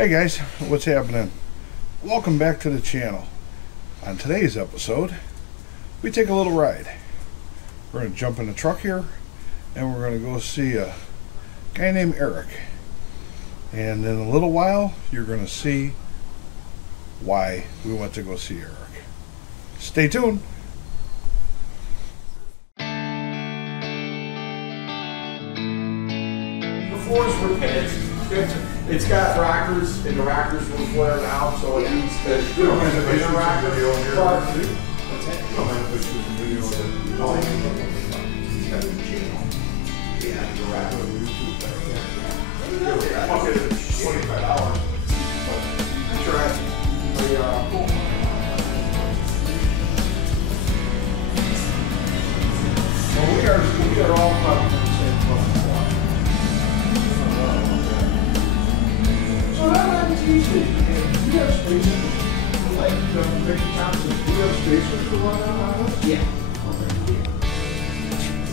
Hey guys, what's happening? Welcome back to the channel. On today's episode, we take a little ride. We're going to jump in the truck here and we're going to go see a guy named Eric. And in a little while, you're going to see why we went to go see Eric. Stay tuned. The floors were pads. It's got rockers, and the rockers will flare out, so it needs to. You don't mind if I shoot some video here? What's that? You don't mind if I shoot some video of it? No, he's got a channel. Yeah, the rocker. Okay, it's $25. But sure, that's cool. Well, we are all probably the same place. So that happens easily. You have spaces, like big houses, you have spaces to run on it? Yeah.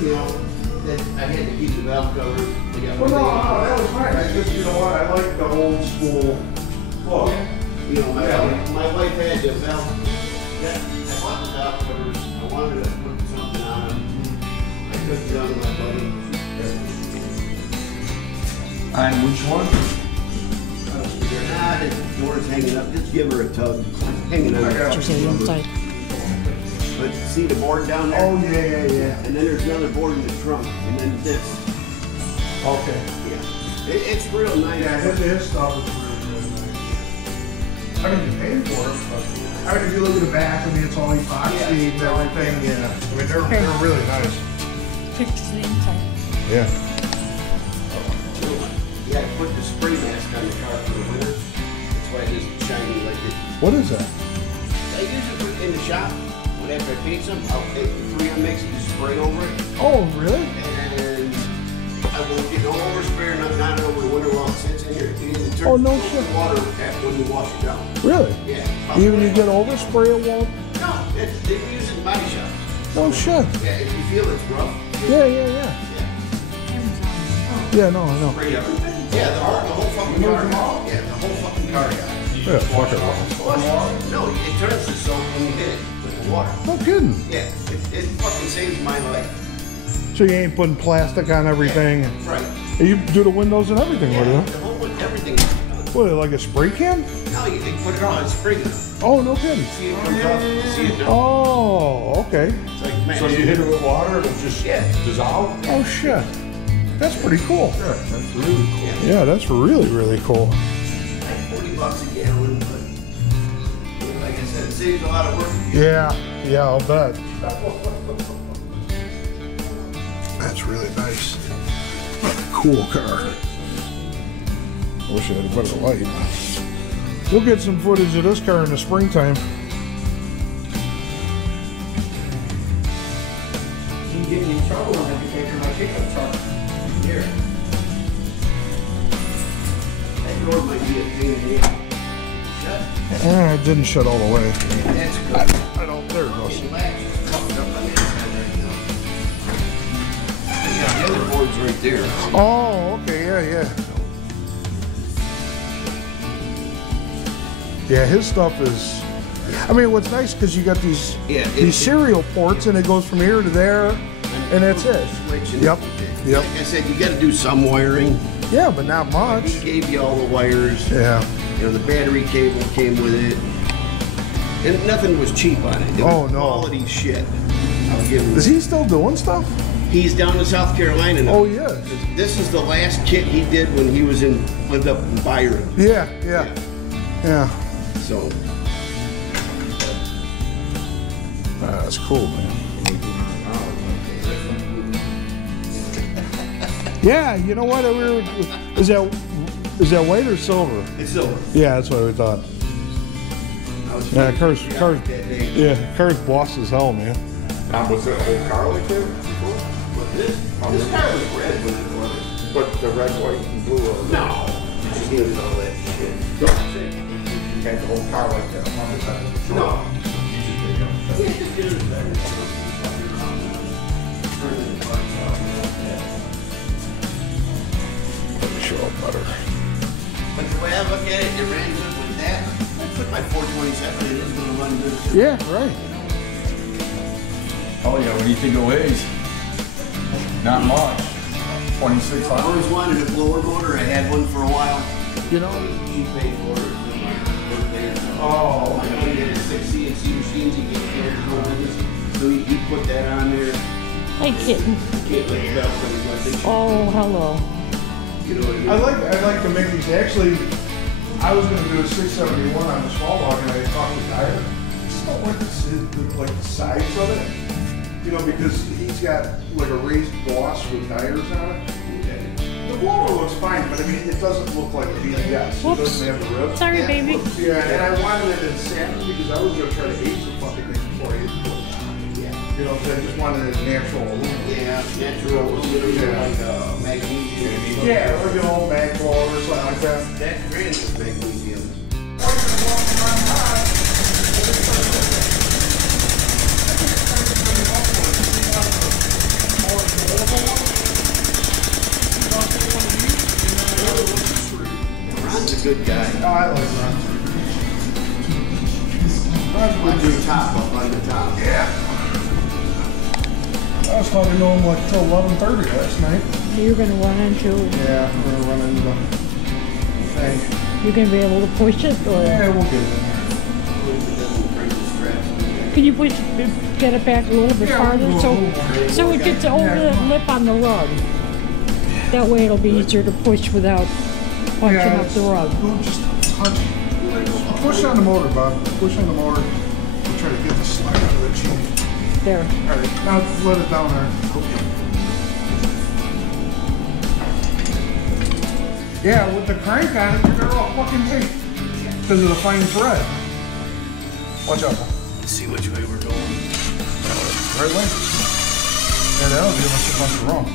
You know, I had to keep the valve covered. Well, no, that was fine. I just, you know what, I like the old school look. You know, my wife had the valve. I bought the valve covers. I wanted to put something on them. I took it on my buddy. On which one? The door's hanging up. Just give her a tug. Hanging on the But see the board down there? Oh, yeah. And then there's another board in the trunk. And then this. Okay. Yeah. It's real nice. Yeah, his stuff is really nice. I mean, you paid for it, but I mean, if you look at the back, I mean, it's all epoxy and everything. Yeah. I mean, they're really nice. Pictures the inside. Yeah. You gotta put the spray mask on the car for the winter. That's why it isn't shiny like it. What is that? I usually put it in the shop. Whenever I paint some, I'll take the Freon mix and just spray over it. Oh, really? And I won't get no overspray or nothing on it over the winter while it sits in here. It turns Oh, no shit. water when you wash it down. Really? Yeah. Even you get overspray it won't? No, they use it in body shops. No shit. Yeah, if you feel it's rough. Yeah. Yeah, no, I know. Spray everything. Yeah, the whole fucking car. Yeah, the whole fucking car. Yeah, fuck it. No, it turns to soap when you hit it with the water. No kidding. Yeah, it fucking saves my life. So you ain't putting plastic on everything? Yeah, right. You do the windows and everything with Yeah, it, the whole everything. What, like a spray can? No, you can put it on and spray it. Oh, no kidding. See it comes off. See it now. Oh, okay. It's like, man, So you hit it with water, it'll just dissolve? Oh, shit. That's pretty cool. Sure, that's really cool. Yeah, that's really, really cool. like $40 a gallon, but like I said, it saves a lot of work. Yeah, I'll bet. That's really nice. Cool car. I wish I had a better light. We'll get some footage of this car in the springtime. You can get me in trouble when I be taking my pickup truck. Here. That door might be a pain in the ass. Shut. It didn't shut all the way. That's good. I don't. There it goes. Latch covered up on the inside there, you know. Yeah, the other board's right there. Oh, okay, yeah. Yeah, his stuff is. I mean, what's nice because you got these serial ports, and it goes from here to there, and that's it. Yep. Like I said, you got to do some wiring. Yeah, but not much. He gave you all the wires. Yeah. You know, the battery cable came with it. And nothing was cheap on it. It was quality shit. I'll give him. Is he still doing stuff? He's down in South Carolina now. Oh, yeah. This is the last kit he did when he lived up in Byron. Yeah. So. That's cool, man. Yeah, you know what? Is that white or silver? It's silver. Yeah, that's what we thought. Yeah, car's boss as hell, man. Was the whole car like that before? But this car was red when it was. But the red, white, and blue are... No. Just give it all that shit. You had the whole car like that 100%? No. Let me show up better. But the way I look at it, Yeah, right. Oh yeah, what do you think it weighs? Not much. I 2,600. always wanted a blower motor. I had one for a while. You know, He paid for it for my birthday. Oh, I know he had 6 CNC machines. He gave me no business. So he put that on there. Hi, kitten. Can't let it up, but he's like, this Oh, hello. you know what I mean? I like to make these. Actually, I was going to do a 671 on the small block, and I talked to Tyler. I just don't like the size of it. You know, because he's got like a raised boss with tires on it. The blower looks fine, but I mean, it doesn't look like a BDS. It Whoops. doesn't have the ribs. Sorry, baby. Yeah, and I wanted it in salmon because I was going to try to age the fucking thing before I hit it. Yeah. You know, I just wanted it natural aluminum. Yeah, natural aluminum, Yeah. like magnesium. Yeah, like an old mag blower or something like that. That brand is magnesium. Ron's a good guy. Oh, I like Ron. On the top, up on the top. Yeah. I was talking to him like till 11:30 last night. You're going to run into, Yeah, we're gonna run into the thing. you're going to be able to push it, or Yeah, we'll get it in there. can you push, get it back a little bit Yeah, farther we'll- so we'll- so it gets over the lip on the rug? That way it'll be easier to push without punching up the rug. We'll just touch. Push on the motor, Bob. Push on the motor. We'll try to get the slide out of the chain. There. All right, now let it down there. Yeah, with the crank on it, they're all fucking big because of the fine thread. Watch out. Let's see which way we're going. Right way. Yeah, that'll give us a bunch of room.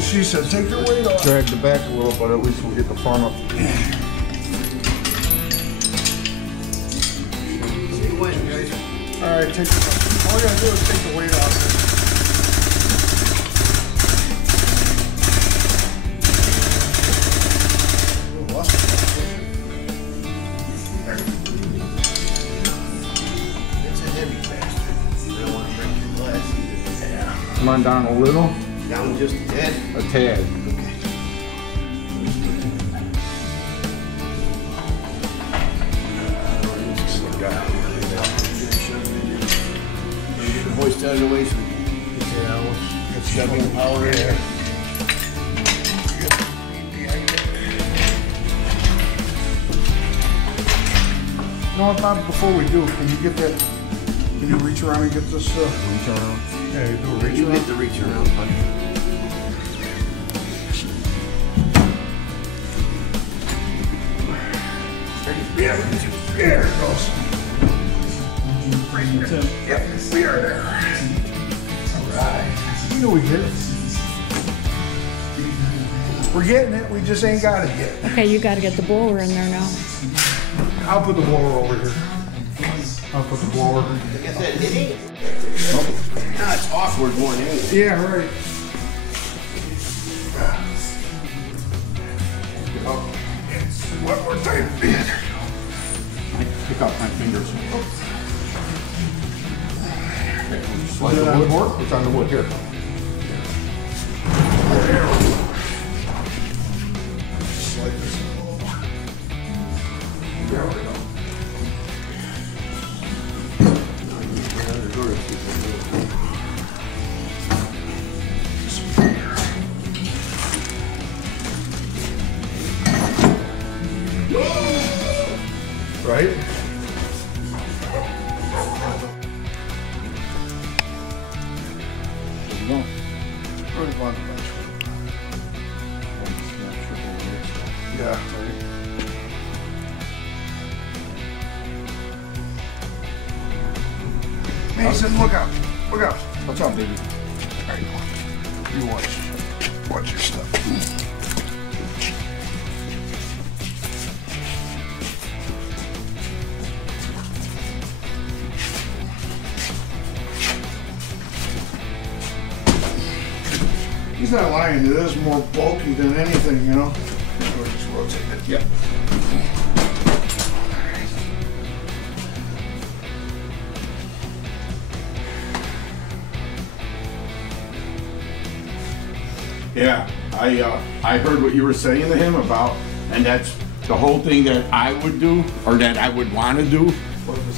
She said, take your weight off. Drag the back a little, but at least we'll get the front up. See you when, guys. All right, take the, all you gotta do is take the weight off. It's a heavy bastard. You don't want to break your glass either. Yeah. Come on down a little. Down just a tad. A tad. Okay. Hoist out of the way so it's shoving power in there. You know what, Bob, before we do, can you get that, can you reach around and get this, Reach around. yeah, you do a reach You around? get the reach around, buddy. Yeah, there it goes. Yep, we are there. All right. You know we get it. We're getting it, we just ain't got it yet. Okay, you got to get the blower in there now. I'll put the blower over here. I'll put the blower. Like I said, it ain't. Nah, it's awkward more than anything. Yeah, right. One more time. Pick up my fingers. Slide the wood more? It's on the wood here. Slide this a little more. There we go. Right? There you go. Where's one bench? Yeah, right. Mason, look out. Look out. What's up, baby? There you go. You watch your stuff. He's not lying. It is more bulky than anything, you know. rotate it. Yep. Yeah, I heard what you were saying to him about, and that's the whole thing that I would do, or that I would want to do,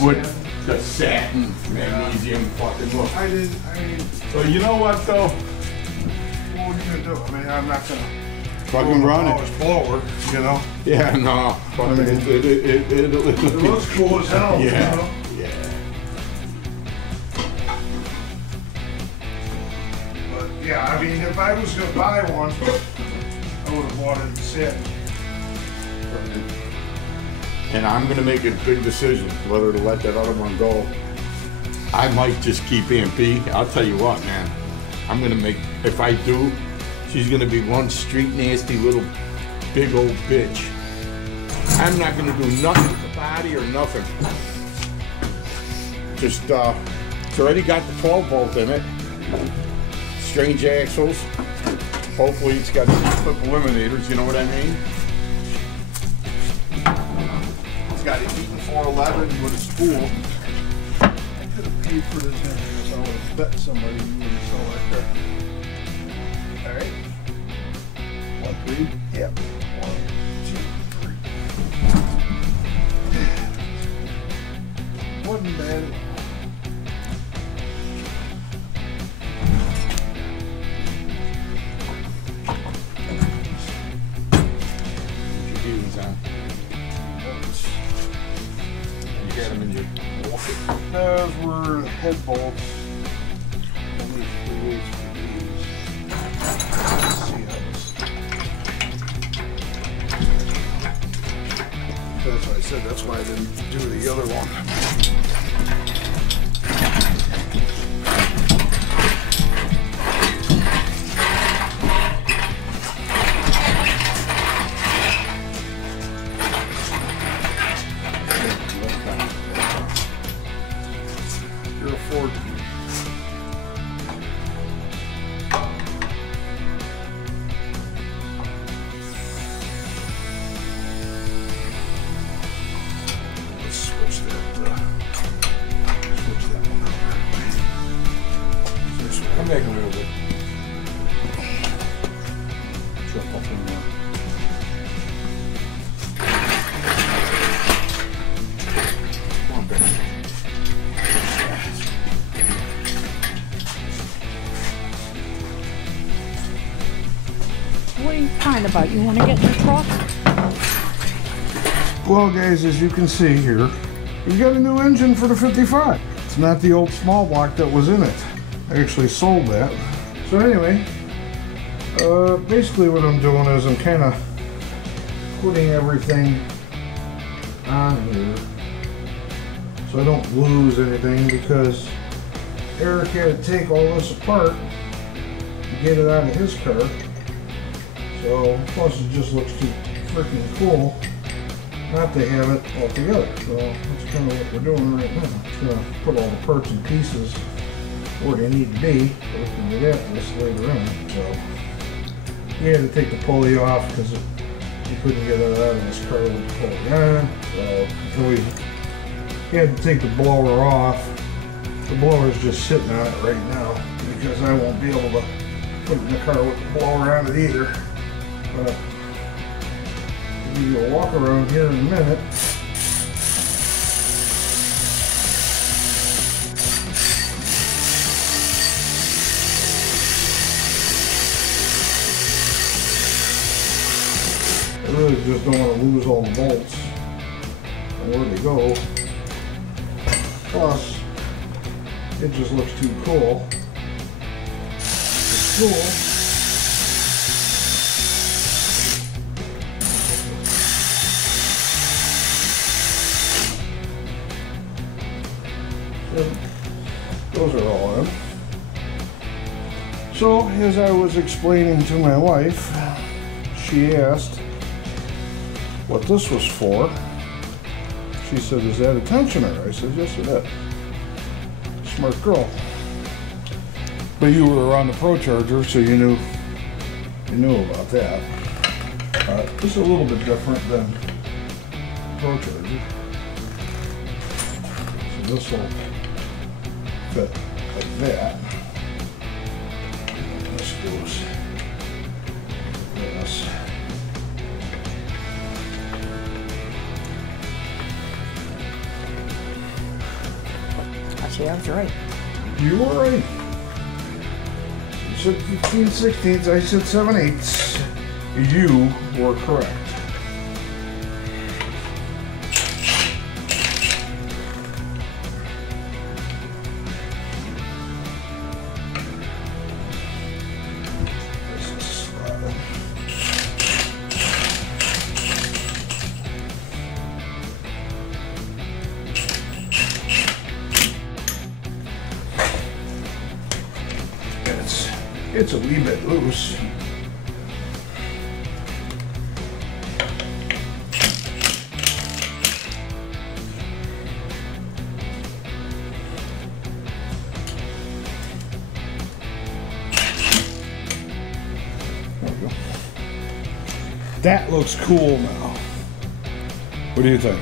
with the satin magnesium fucking look. I mean, So you know what though? what are you gonna do? I mean, I'm not gonna Fucking run it. Power's blower, you know? Yeah, no. Fucking It looks cool as hell, Yeah. you know? Yeah. But yeah, I mean, if I was gonna buy one, I would have bought it in satin. And I'm gonna make a big decision whether to let that other one go. I might just keep MP. I'll tell you what, man. I'm gonna make, if I do, she's gonna be one street nasty little big old bitch. I'm not gonna do nothing with the body or nothing. Just, it's already got the 12 volt in it. Strange axles. Hopefully it's got clip eliminators, you know what I mean? It's got an Eaton 411 with a spool. I could have paid for this thing because I would have bet somebody you wouldn't sell that car. Alright. 1, 3. Yep. 1, 2, 3. Wasn't bad. Put your heelys on. You got them in your Those were head bolts. Only 3 weeks for these. Let's see how this. That's why I said that's why I didn't do the other one. You're a Ford. Let's switch that one over. This way. Come back a little bit. Trip up in there. Come on, back. What are you crying about? You want to get in the truck? Well, guys, as you can see here, we've got a new engine for the 55. It's not the old small block that was in it. I actually sold that. So anyway, basically what I'm doing is I'm kind of putting everything on here so I don't lose anything, because Eric had to take all this apart to get it out of his car. So plus it just looks too freaking cool not to have it all together. So that's kind of what we're doing right now. Just gonna put all the parts and pieces where they need to be, so we can get at this later on. So he had to take the pulley off because he couldn't get it out of his car with the pulley on. So he had to take the blower off. The blower's just sitting on it right now because I won't be able to put it in the car with the blower on it either. But we'll give you a walk around here in a minute. I really just don't want to lose all the bolts and where they go. Plus, it just looks too cool. It's cool. Those are all in. So, as I was explaining to my wife, she asked what this was for. She said, "Is that a tensioner?" I said, "Yes, it is." Smart girl. But you were on the Pro Charger, so you knew about that. This is a little bit different than Pro Charger. So this will fit like that. And this goes like this. Actually, I was right. You were right. You said 15/16, I said 7/8. You were correct. It's a wee bit loose. There we go. That looks cool now. What do you think?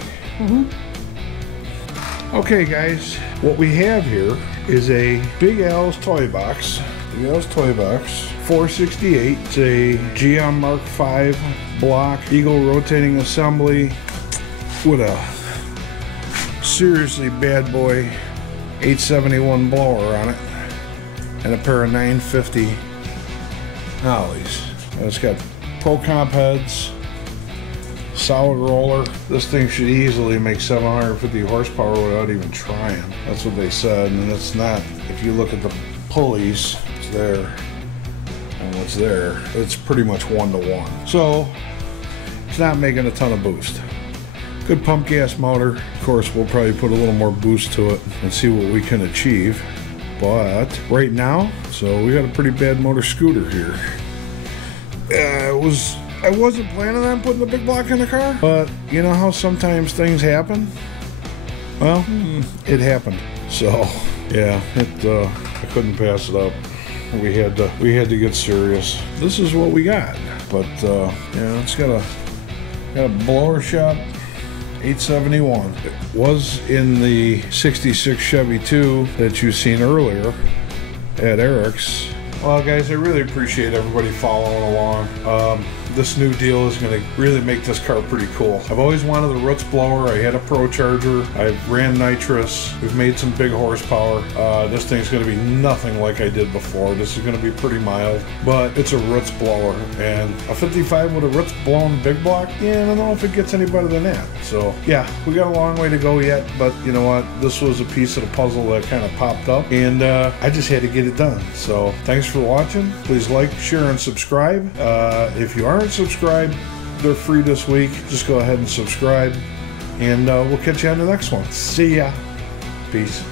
Okay guys, what we have here is a Big Al's Toy Box. Big Al's Toy Box, 468. It's a Geon Mark V block, Eagle rotating assembly with a seriously bad boy 871 blower on it and a pair of 950 ollies. It's got Pro Comp heads, solid roller. This thing should easily make 750 horsepower without even trying. That's what they said, and it's not. If you look at the pulleys, it's there, and what's there, it's pretty much 1-to-1. So it's not making a ton of boost. Good pump gas motor. Of course, we'll probably put a little more boost to it and see what we can achieve. But right now, so we got a pretty bad motor scooter here. I wasn't planning on putting the big block in the car, but you know how sometimes things happen? Well, it happened. So yeah, I couldn't pass it up. We had to get serious. This is what we got. But yeah, it's got a blower shop 871. It was in the 66 Chevy 2 that you seen earlier at Eric's. Well guys, I really appreciate everybody following along. This new deal is going to really make this car pretty cool. I've always wanted a roots blower. I had a Pro Charger. I've ran nitrous. We've made some big horsepower. This thing's going to be nothing like I did before. This is going to be pretty mild, but it's a roots blower. And a 55 with a roots blown big block, yeah, I don't know if it gets any better than that. So yeah, we got a long way to go yet, but you know what? This was a piece of the puzzle that kind of popped up, and I just had to get it done. So thanks for watching. Please like, share, and subscribe. If you aren't subscribed, they're free this week. Just go ahead and subscribe, and we'll catch you on the next one. See ya. Peace.